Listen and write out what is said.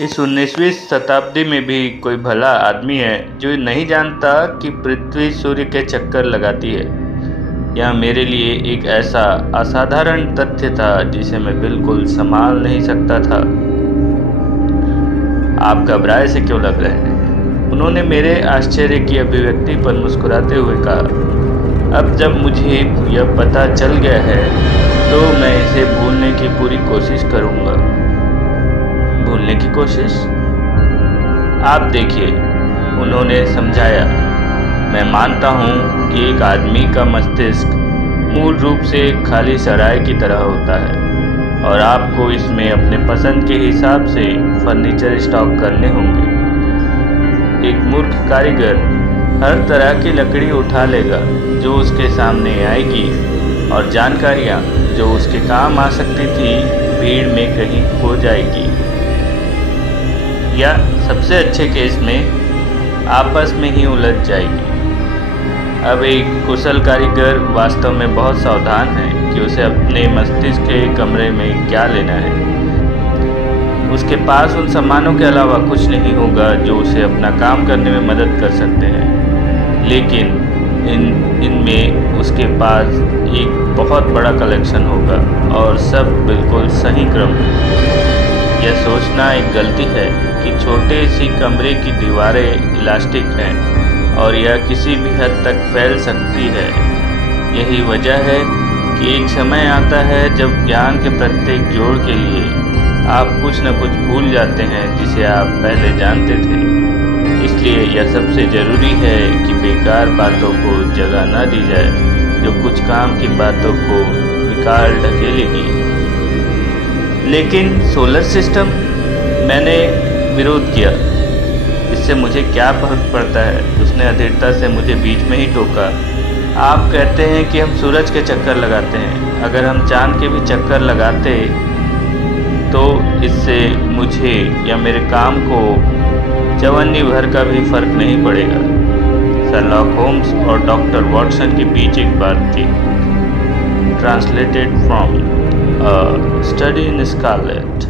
इस 19वीं शताब्दी में भी कोई भला आदमी है जो नहीं जानता कि पृथ्वी सूर्य के चक्कर लगाती है। यह मेरे लिए एक ऐसा असाधारण तथ्य था जिसे मैं बिल्कुल संभाल नहीं सकता था। आप घबराए से क्यों लग रहे हैं? उन्होंने मेरे आश्चर्य की अभिव्यक्ति पर मुस्कुराते हुए कहा। अब जब मुझे यह पता चल गया है तो मैं इसे भूलने की पूरी कोशिश करूंगा। भूलने की कोशिश? आप देखिए, उन्होंने समझाया, मैं मानता हूँ कि एक आदमी का मस्तिष्क मूल रूप से एक खाली सराय की तरह होता है और आपको इसमें अपने पसंद के हिसाब से फर्नीचर स्टॉक करने होंगे। एक मूर्ख कारीगर हर तरह की लकड़ी उठा लेगा जो उसके सामने आएगी और जानकारियाँ जो उसके काम आ सकती थी भीड़ में कहीं खो जाएगी, या सबसे अच्छे केस में आपस में ही उलझ जाएगी। अब एक कुशल कारीगर वास्तव में बहुत सावधान है कि उसे अपने मस्तिष्क के कमरे में क्या लेना है। उसके पास उन सामानों के अलावा कुछ नहीं होगा जो उसे अपना काम करने में मदद कर सकते हैं, लेकिन इनमें उसके पास एक बहुत बड़ा कलेक्शन होगा और सब बिल्कुल सही क्रम में। यह सोचना एक गलती है कि छोटे सी कमरे की दीवारें इलास्टिक हैं और यह किसी भी हद तक फैल सकती है। यही वजह है कि एक समय आता है जब ज्ञान के प्रत्येक जोड़ के लिए आप कुछ न कुछ भूल जाते हैं जिसे आप पहले जानते थे। इसलिए यह सबसे ज़रूरी है कि बेकार बातों को जगह न दी जाए जो कुछ काम की बातों को निकाल ढकेलेगी। लेकिन सोलर सिस्टम, मैंने विरोध किया। इससे मुझे क्या फर्क पड़ता है? उसने अधीरता से मुझे बीच में ही टोका। आप कहते हैं कि हम सूरज के चक्कर लगाते हैं। अगर हम चांद के भी चक्कर लगाते तो इससे मुझे या मेरे काम को चवन्नी भर का भी फर्क नहीं पड़ेगा। शर्लॉक होम्स और डॉक्टर वॉटसन के बीच एक बात थी। Translated from A Study in Scarlet।